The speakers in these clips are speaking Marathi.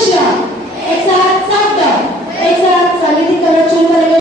मिश्रा एक साथ शब्द एक साथ सांगीतिक संरक्षण करेंगे।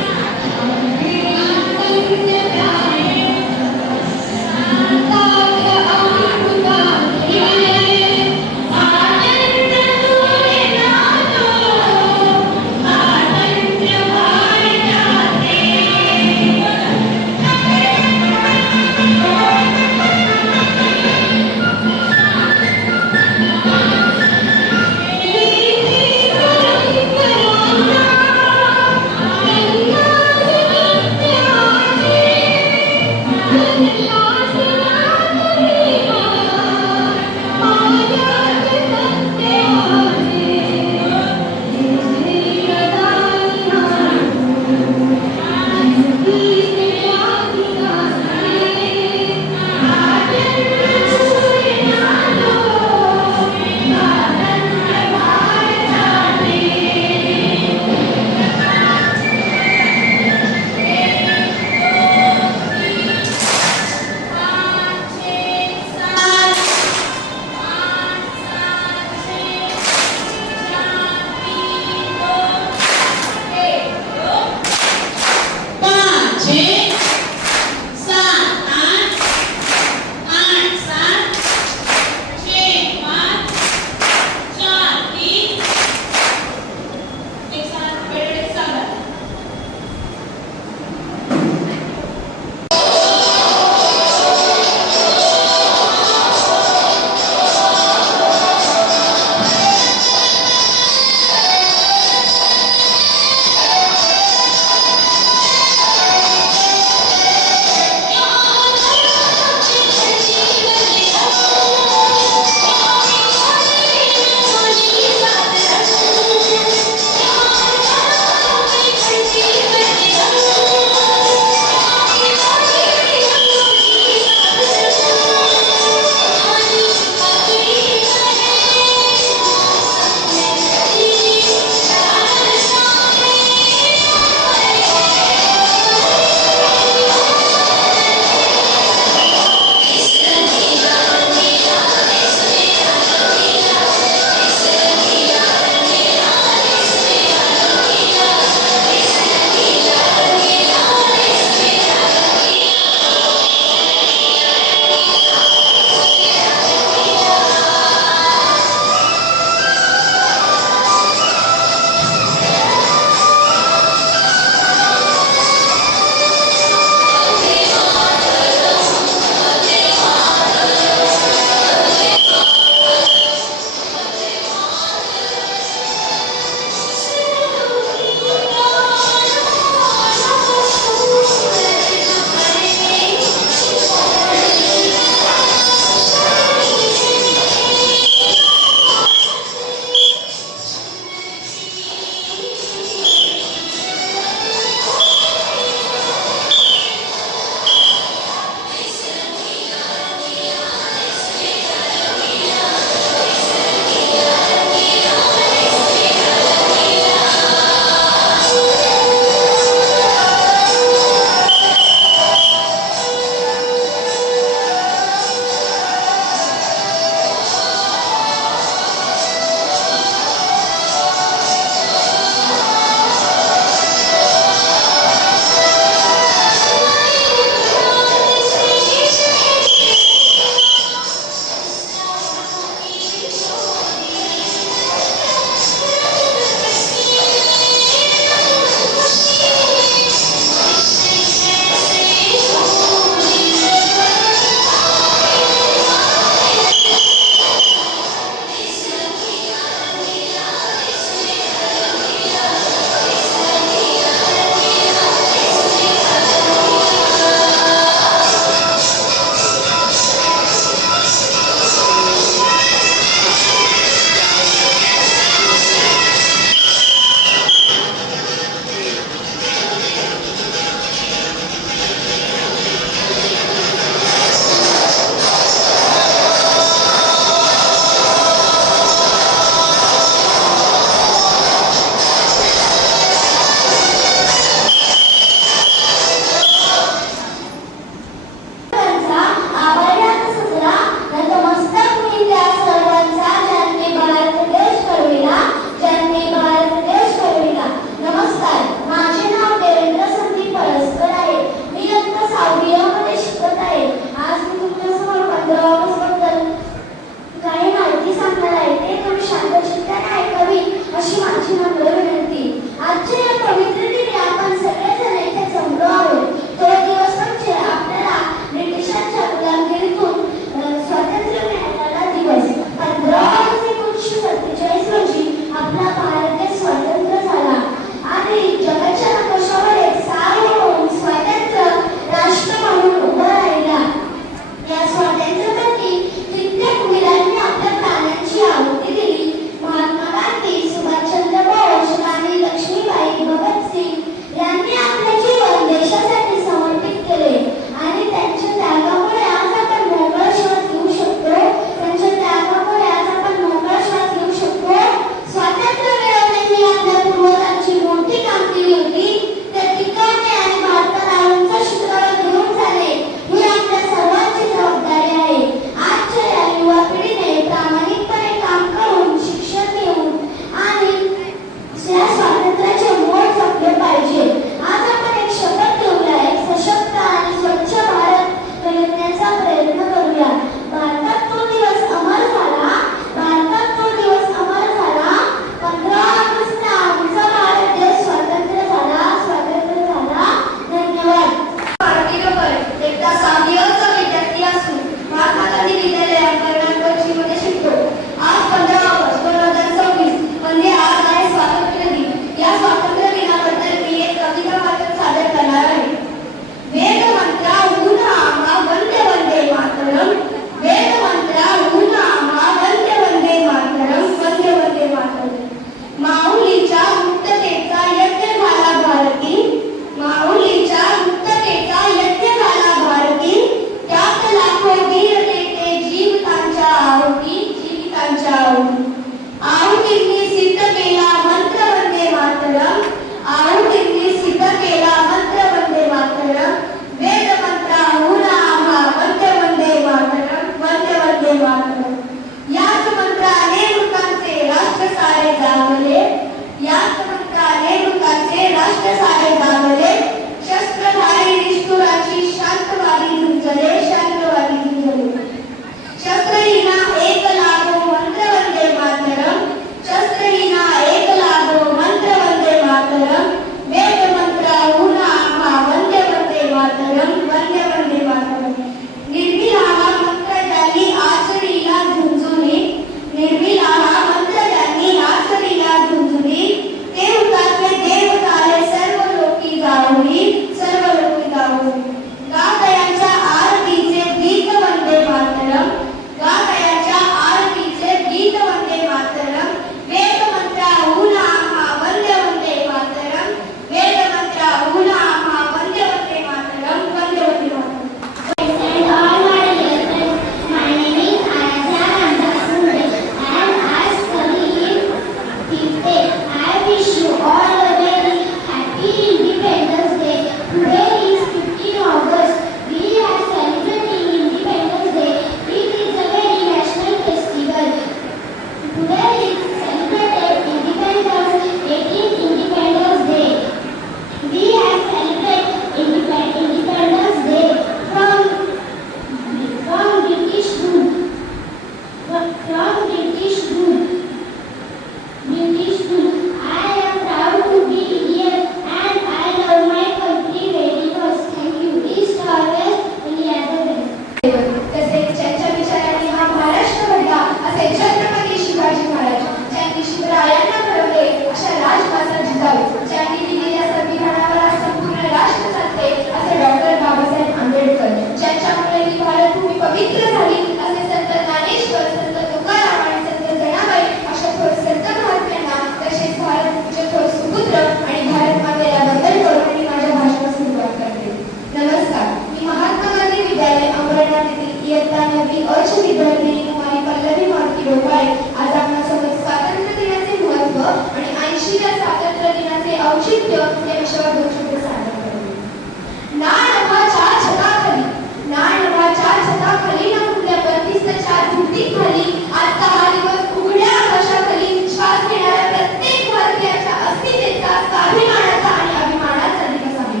स्फूर्तीखाली आजचा हा दिवस उघड्या आकाशाखाली श्वास घेणाऱ्या प्रत्येक भारतीयाच्या अस्मितेचा, स्वाभिमानाचा आणि अभिमानाचा दिवस आहे.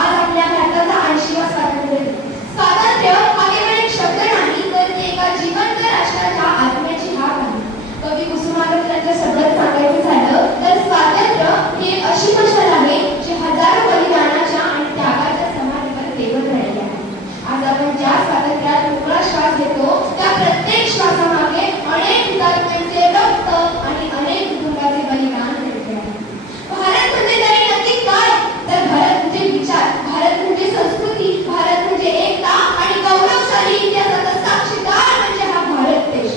आज आपल्या भारताचा 80वा स्वातंत्र्य दिन. स्वातंत्र्य हा केवळ एक शब्द नाही, तर ते एका जिवंत राष्ट्राच्या आत्म्याची हाक आहे. कवी कुसुमाग्रज यांच्या शब्दात सांगायचं झालं तर स्वातंत्र्य ही एक अशी मशाल आहे जी हजारो बलिदानाच्या आणि त्यागाच्या समाधीवर तेवत राहिली आहे. आज आपण ज्या स्वातंत्र्यात मोकळा श्वास घेतो त्या प्रत्येक श्वासामागे अनेक हुतात्म्यांचे रक्त आणि अनेक कुटुंबाचे बलिदान दडले आहे. भारत म्हणजे तरी नक्की काय? तर भारत म्हणजे विचार, भारत म्हणजे संस्कृती, भारत म्हणजे एकता आणि गौरवशाली इतिहासाचा साक्षीदार म्हणजे हा भारत देश.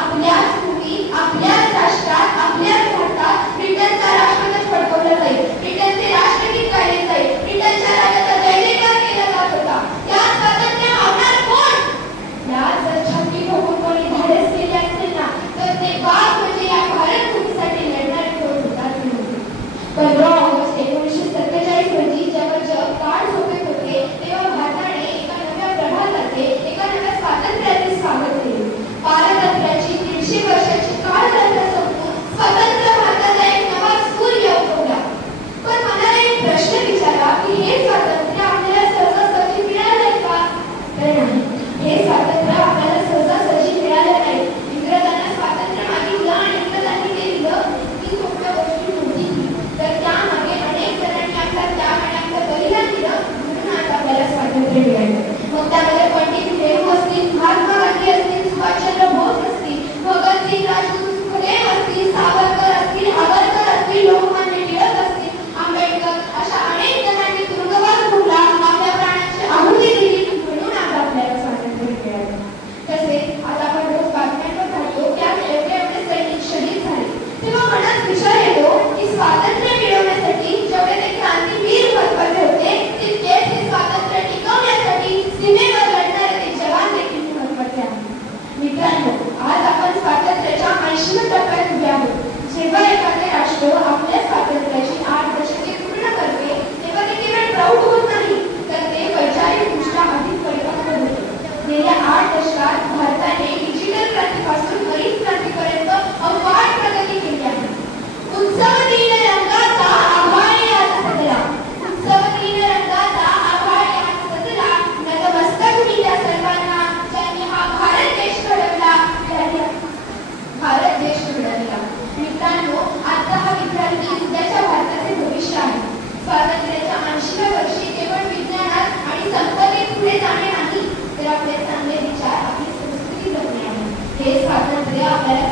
आपल्याच भूमीत, आपल्याच राष्ट्रात, आपल्याच भारतात ब्रिटनचा राष्ट्रध्वज फडकवला जाईल, ब्रिटनचे राष्ट्रगीत गायले जाईल, ब्रिटनच्या राजाचा जय जयकार केला जात होता. या स्वातंत्र्य मागणार कोण? या जर छाती ठोकून कोणी धाडस केले असेल ना, तर ते बाप म्हणजे या भारत भूमीसाठी लढणारे कोण होतात ते होते. 15 ऑगस्ट 1947 रोजी जेव्हा जग गाढ झोपेत होते, तेव्हा भारताने एका नव्या प्रभाताचे, एका नव्या स्वातंत्र्याचे स्वागत केले. पारतंत्र्याची 150 वर्षाची काळधंद्र संपून स्वतंत्र भारताचा एक नवा सूर्य उगवला. पण मला एक प्रश्न विचारा की हे स्वातंत्र्य आपल्याला सहजासहजी मिळाले का? तर नाही, हे स्वातंत्र्य आपल्याला सहजासहजी मिळाले नाही. इंग्रजांना स्वातंत्र्य मागितलं आणि इंग्रजांनी ते दिलं, ती सोप्या गोष्टी नव्हती. तर त्यामागे अनेक जणांनी आपला त्याग आणि आपलं बलिदान दिलं, म्हणून आज आपल्याला स्वातंत्र्य मिळालं. मग त्यामध्ये पंडित नेहरू असतील, महात्मा गांधी असतील, सुभाषचंद्र बोस असतील, भगतसिंग, राजगुरू, सुखदेव असतील, सावरकर असतील, आगरकर असतील, लोकमान्य टिळक असतील, आंबेडकर, अशा अनेक जणांनी तुरुंगवास भोगला, आपल्या प्राणांची आहुती दिली, म्हणून आज आपल्याला स्वातंत्र्य मिळालं. तसेच आज आपण रोज बातम्यांवर पाहतो की आज एवढे सैनिक शहीद झाले. तेव्हा मनात विचार येतो की स्वातंत्र्य मिळवण्यासाठी जेवढे ते क्रांतीवीर महत्त्वाचे होते, तितकेच हे स्वातंत्र्य टिकवण्यासाठी सीमेवर लढणारे ते जवान देखील महत्त्वाचे आहेत. मित्रांनो, आज आपण स्वातंत्र्याच्या 80व्या टप्प्यात उभे आहोत. जेव्हा एखादे राष्ट्र आपल्या स्वातंत्र्याची 8 दशके पूर्ण करते, तेव्हा ते केवळ प्रौढ होत नाही, तर ते वैचारिकदृष्ट्या अधिक परिपक्व होते. गेल्या 8 दशकात भारताने डिजिटल क्रांतीपासून हरित क्रांतीपर्यंत अफाट प्रगती केली आहे. उत्सव दिन रंगाचा आभाळ आज सजला, उत्सव दिन रंगाचा आभाळ आज सजला, नतमस्तक मी त्या सर्वांना ज्यांनी हा भारत देश घडवला, भारत देश घडवला. मित्रांनो, आजचा हा विद्यार्थी उद्याच्या भारताचे भविष्य आहे. स्वातंत्र्याच्या 80व्या वर्षी केवळ विज्ञानात आणि संपदेत पुढे जाणे नाही, तर आपले चांगले विचार, आपली संस्कृती जपणे आहे. हे स्वातंत्र्य आपल्याला